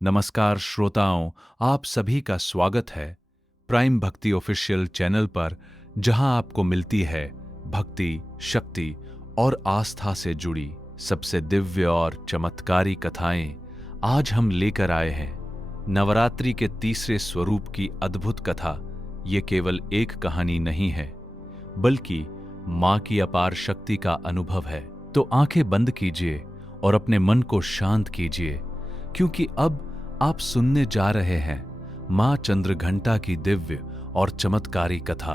नमस्कार श्रोताओं, आप सभी का स्वागत है प्राइम भक्ति ऑफिशियल चैनल पर, जहां आपको मिलती है भक्ति, शक्ति और आस्था से जुड़ी सबसे दिव्य और चमत्कारी कथाएं। आज हम लेकर आए हैं नवरात्रि के तीसरे स्वरूप की अद्भुत कथा। ये केवल एक कहानी नहीं है, बल्कि मां की अपार शक्ति का अनुभव है। तो आंखें बंद कीजिए और अपने मन को शांत कीजिए, क्योंकि अब आप सुनने जा रहे हैं मां चंद्रघंटा की दिव्य और चमत्कारी कथा।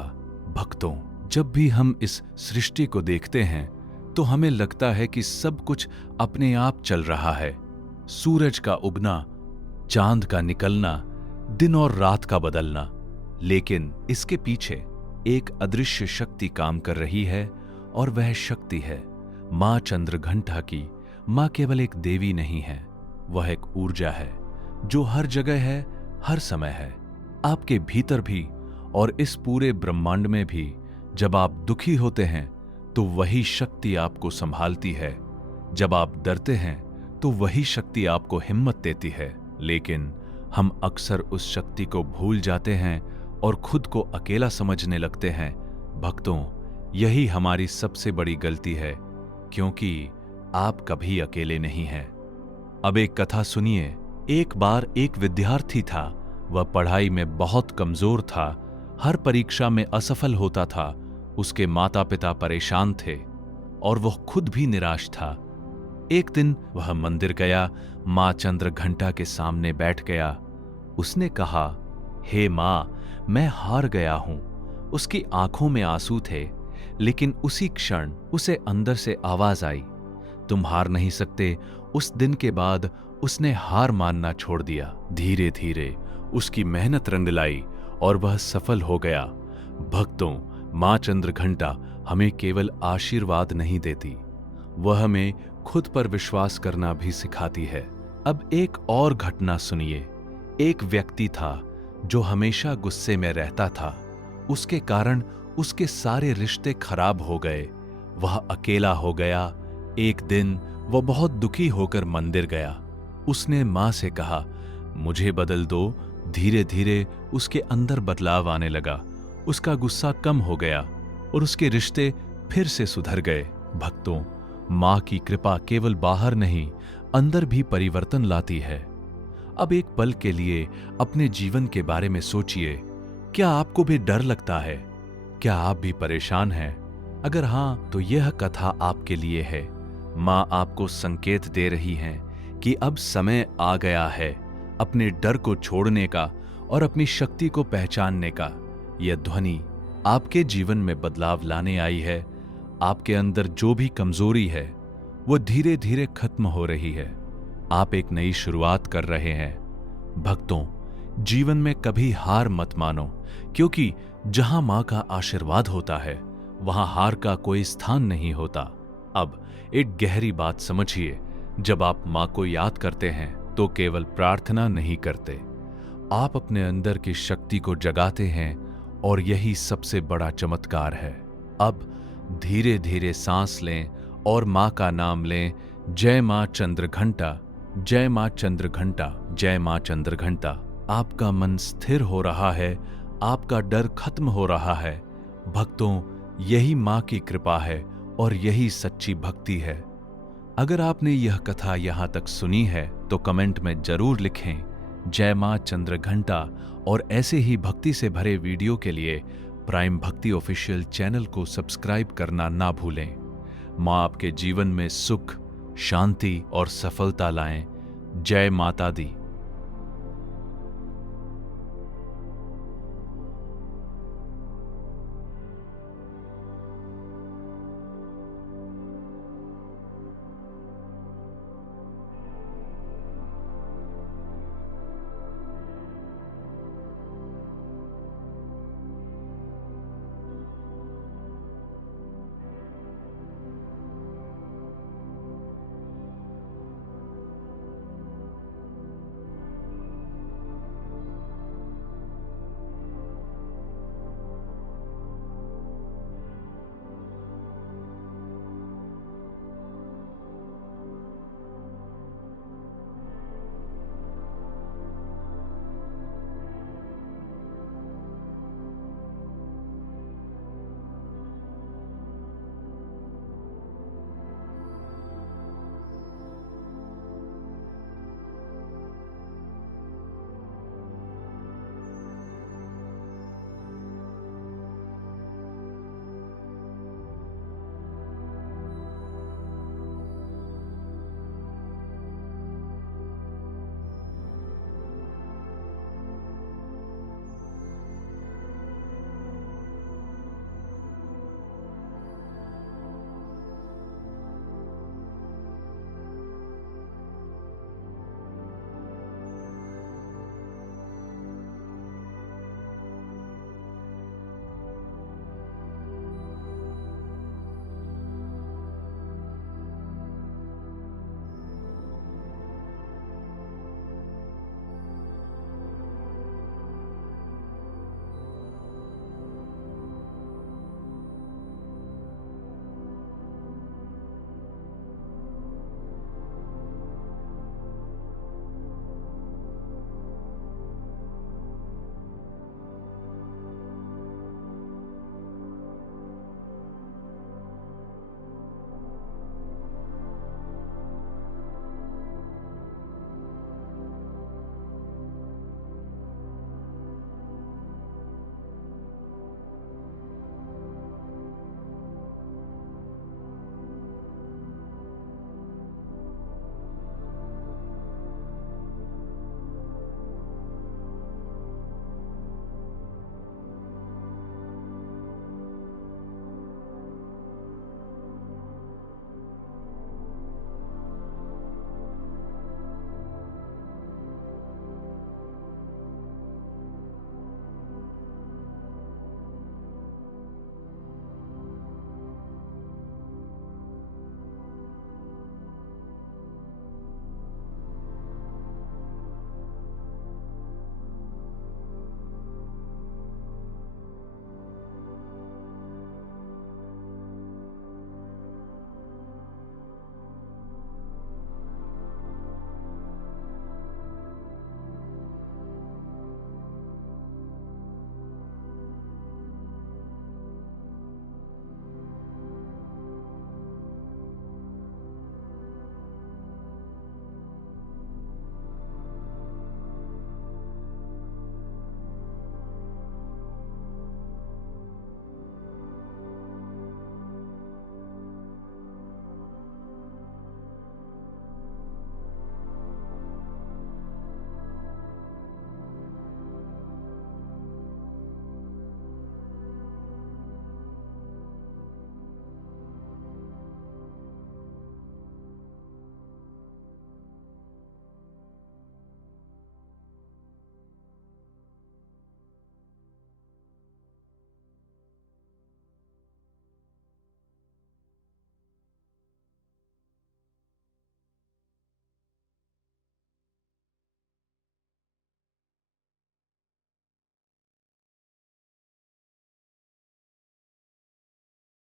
भक्तों, जब भी हम इस सृष्टि को देखते हैं तो हमें लगता है कि सब कुछ अपने आप चल रहा है। सूरज का उगना, चांद का निकलना, दिन और रात का बदलना। लेकिन इसके पीछे एक अदृश्य शक्ति काम कर रही है, और वह शक्ति है मां चंद्रघंटा की। मां केवल एक देवी नहीं है, वह एक ऊर्जा है जो हर जगह है, हर समय है, आपके भीतर भी और इस पूरे ब्रह्मांड में भी। जब आप दुखी होते हैं तो वही शक्ति आपको संभालती है। जब आप डरते हैं तो वही शक्ति आपको हिम्मत देती है। लेकिन हम अक्सर उस शक्ति को भूल जाते हैं और खुद को अकेला समझने लगते हैं। भक्तों, यही हमारी सबसे बड़ी गलती है, क्योंकि आप कभी अकेले नहीं हैं। अब एक कथा सुनिए। एक बार एक विद्यार्थी था। वह पढ़ाई में बहुत कमजोर था, हर परीक्षा में असफल होता था। उसके माता पिता परेशान थे और वह खुद भी निराश था। एक दिन वह मंदिर गया, मां चंद्रघंटा के सामने बैठ गया। उसने कहा, हे मां, मैं हार गया हूं। उसकी आंखों में आंसू थे, लेकिन उसी क्षण उसे अंदर से आवाज आई, तुम हार नहीं सकते। उस दिन के बाद उसने हार मानना छोड़ दिया। धीरे धीरे उसकी मेहनत रंग लाई और वह सफल हो गया। भक्तों, मां चंद्रघंटा हमें केवल आशीर्वाद नहीं देती, वह हमें खुद पर विश्वास करना भी सिखाती है। अब एक और घटना सुनिए। एक व्यक्ति था जो हमेशा गुस्से में रहता था। उसके कारण उसके सारे रिश्ते खराब हो गए। वह अकेला हो गया। एक दिन वह बहुत दुखी होकर मंदिर गया। उसने मां से कहा, मुझे बदल दो। धीरे धीरे उसके अंदर बदलाव आने लगा। उसका गुस्सा कम हो गया और उसके रिश्ते फिर से सुधर गए। भक्तों, मां की कृपा केवल बाहर नहीं, अंदर भी परिवर्तन लाती है। अब एक पल के लिए अपने जीवन के बारे में सोचिए। क्या आपको भी डर लगता है? क्या आप भी परेशान हैं? अगर हां, तो यह कथा आपके लिए है। मां आपको संकेत दे रही हैं कि अब समय आ गया है अपने डर को छोड़ने का और अपनी शक्ति को पहचानने का। यह ध्वनि आपके जीवन में बदलाव लाने आई है। आपके अंदर जो भी कमजोरी है वो धीरे धीरे खत्म हो रही है। आप एक नई शुरुआत कर रहे हैं। भक्तों, जीवन में कभी हार मत मानो, क्योंकि जहां मां का आशीर्वाद होता है वहां हार का कोई स्थान नहीं होता। अब एक गहरी बात समझिए। जब आप मां को याद करते हैं तो केवल प्रार्थना नहीं करते, आप अपने अंदर की शक्ति को जगाते हैं, और यही सबसे बड़ा चमत्कार है। अब धीरे धीरे सांस लें और मां का नाम लें। जय मां चंद्रघंटा, जय मां चंद्रघंटा, जय मां चंद्रघंटा। आपका मन स्थिर हो रहा है, आपका डर खत्म हो रहा है। भक्तों, यही मां की कृपा है और यही सच्ची भक्ति है। अगर आपने यह कथा यहां तक सुनी है तो कमेंट में जरूर लिखें, जय मां चंद्रघंटा। और ऐसे ही भक्ति से भरे वीडियो के लिए प्राइम भक्ति ऑफिशियल चैनल को सब्सक्राइब करना ना भूलें। मां आपके जीवन में सुख, शांति और सफलता लाएं। जय माता दी।